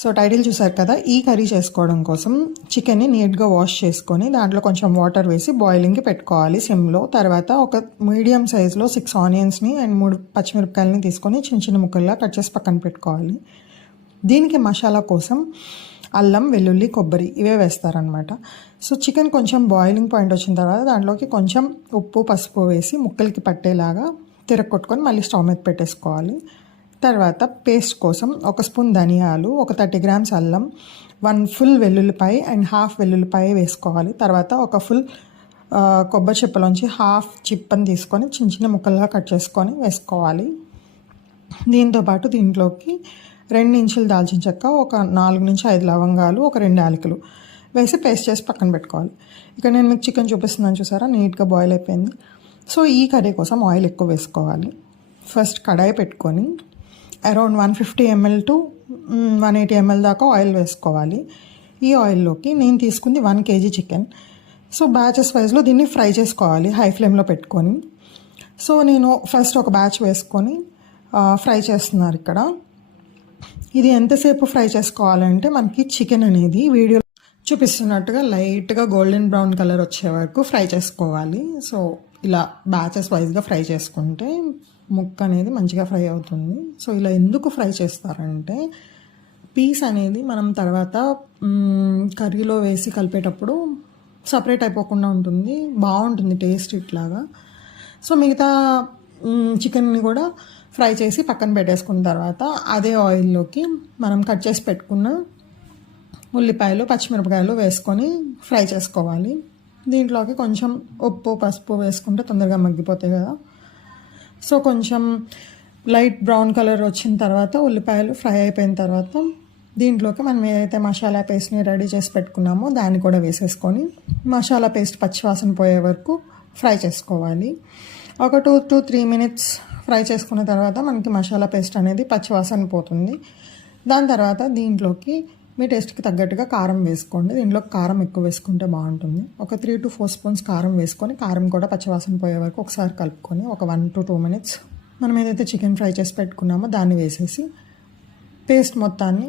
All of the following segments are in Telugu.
సో టైటిల్ చూసారు కదా, ఈ కర్రీ చేసుకోవడం కోసం చికెన్ని నీట్గా వాష్ చేసుకొని దాంట్లో కొంచెం వాటర్ వేసి బాయిలింగ్కి పెట్టుకోవాలి సిమ్లో. తర్వాత ఒక మీడియం సైజులో 6 ఆనియన్స్ని అండ్ 3 పచ్చిమిరపకాయలని తీసుకొని చిన్న చిన్న ముక్కల్లా కట్ చేసి పక్కన పెట్టుకోవాలి. దీనికి మసాలా కోసం అల్లం, వెల్లుల్లి, కొబ్బరి ఇవే వేస్తారనమాట. సో చికెన్ కొంచెం బాయిలింగ్ పాయింట్ వచ్చిన తర్వాత దాంట్లోకి కొంచెం ఉప్పు, పసుపు వేసి ముక్కలకి పట్టేలాగా తిరగొట్టుకొని మళ్ళీ స్టవ్ మీద పెట్టేసుకోవాలి. తర్వాత పేస్ట్ కోసం ఒక స్పూన్ ధనియాలు, ఒక 30 గ్రామ్స్ అల్లం, 1 ఫుల్ వెల్లుల్లిపాయ అండ్ హాఫ్ వెల్లుల్లిపాయ వేసుకోవాలి. తర్వాత ఒక ఫుల్ కొబ్బరి చిప్పలోంచి హాఫ్ చిప్పని తీసుకొని చిన్న చిన్న ముక్కలుగా కట్ చేసుకొని వేసుకోవాలి. దీంతోపాటు దీంట్లోకి 2 ఇంచులు దాల్చిన చెక్క, ఒక 4 నుంచి 5 లవంగాలు, ఒక 2 యాలకులు వేసి పేస్ట్ చేసి పక్కన పెట్టుకోవాలి. ఇక్కడ నేను మీకు చికెన్ చూపిస్తున్నాను చూసారా, నీట్గా బాయిల్ అయిపోయింది. సో ఈ కర్రీ కోసం ఆయిల్ ఎక్కువ వేసుకోవాలి. ఫస్ట్ కడాయి పెట్టుకొని అరౌండ్ 150 ml టు 180 ml దాకా ఆయిల్ వేసుకోవాలి. ఈ ఆయిల్లోకి నేను తీసుకుంది 1 kg చికెన్. సో బ్యాచెస్ వైజ్లో దీన్ని ఫ్రై చేసుకోవాలి హై ఫ్లేమ్లో పెట్టుకొని. సో నేను ఫస్ట్ ఒక బ్యాచ్ వేసుకొని ఫ్రై చేస్తున్నారు ఇక్కడ. ఇది ఎంతసేపు ఫ్రై చేసుకోవాలంటే మనకి చికెన్ అనేది వీడియో చూపిస్తున్నట్టుగా లైట్గా గోల్డెన్ బ్రౌన్ కలర్ వచ్చే వరకు ఫ్రై చేసుకోవాలి. సో ఇలా బ్యాచెస్ వైజ్గా ఫ్రై చేసుకుంటే ముక్క అనేది మంచిగా ఫ్రై అవుతుంది. సో ఇలా ఎందుకు ఫ్రై చేస్తారంటే పీస్ అనేది మనం తర్వాత కర్రీలో వేసి కలిపేటప్పుడు సపరేట్ అయిపోకుండా ఉంటుంది, బాగుంటుంది టేస్ట్ ఇట్లాగా. సో మిగతా చికెన్ని కూడా ఫ్రై చేసి పక్కన పెట్టేసుకున్న తర్వాత అదే ఆయిల్లోకి మనం కట్ చేసి పెట్టుకున్న ఉల్లిపాయలు, పచ్చిమిరపకాయలు వేసుకొని ఫ్రై చేసుకోవాలి. దీంట్లోకి కొంచెం ఉప్పు, పసుపు వేసుకుంటే తొందరగా మగ్గిపోతాయి కదా. సో కొంచెం లైట్ బ్రౌన్ కలర్ వచ్చిన తర్వాత ఉల్లిపాయలు ఫ్రై అయిపోయిన తర్వాత దీంట్లోకి మనం ఏదైతే మసాలా పేస్ట్ని రెడీ చేసి పెట్టుకున్నామో దాన్ని కూడా వేసేసుకొని మసాలా పేస్ట్ పచ్చివాసన పోయే వరకు ఫ్రై చేసుకోవాలి. ఒక 2 to 3 minutes ఫ్రై చేసుకున్న తర్వాత మనకి మసాలా పేస్ట్ అనేది పచ్చివాసన పోతుంది. దాని తర్వాత దీంట్లోకి మీ టేస్ట్కి తగ్గట్టుగా కారం వేసుకోండి. దీంట్లో కారం ఎక్కువ వేసుకుంటే బాగుంటుంది. ఒక 3 to 4 స్పూన్స్ కారం వేసుకొని కారం కూడా పచ్చివాసన పోయే వరకు ఒకసారి కలుపుకొని ఒక 1 to 2 minutes మనం ఏదైతే చికెన్ ఫ్రై చేసి పెట్టుకున్నామో దాన్ని వేసేసి పేస్ట్ మొత్తాన్ని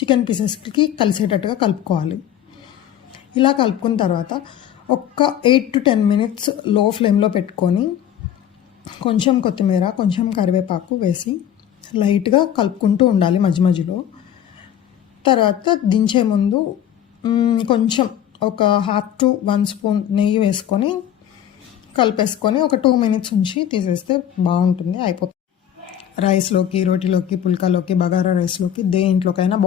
చికెన్ పీసెస్కి కలిసేటట్టుగా కలుపుకోవాలి. ఇలా కలుపుకున్న తర్వాత ఒక 8 to 10 minutes లో ఫ్లేమ్లో పెట్టుకొని కొంచెం కొత్తిమీర, కొంచెం కరివేపాకు వేసి లైట్గా కలుపుకుంటూ ఉండాలి మధ్య మధ్యలో. తర్వాత దించే ముందు కొంచెం ఒక 1/2 to 1 స్పూన్ నెయ్యి వేసుకొని కలిపేసుకొని ఒక 2 minutes ఉంచి తీసేస్తే బాగుంటుంది, అయిపోతుంది. రైస్లోకి, రోటీలోకి, పుల్కాలోకి, బగారా రైస్లోకి దేంట్లోకైనా బాగుంటుంది.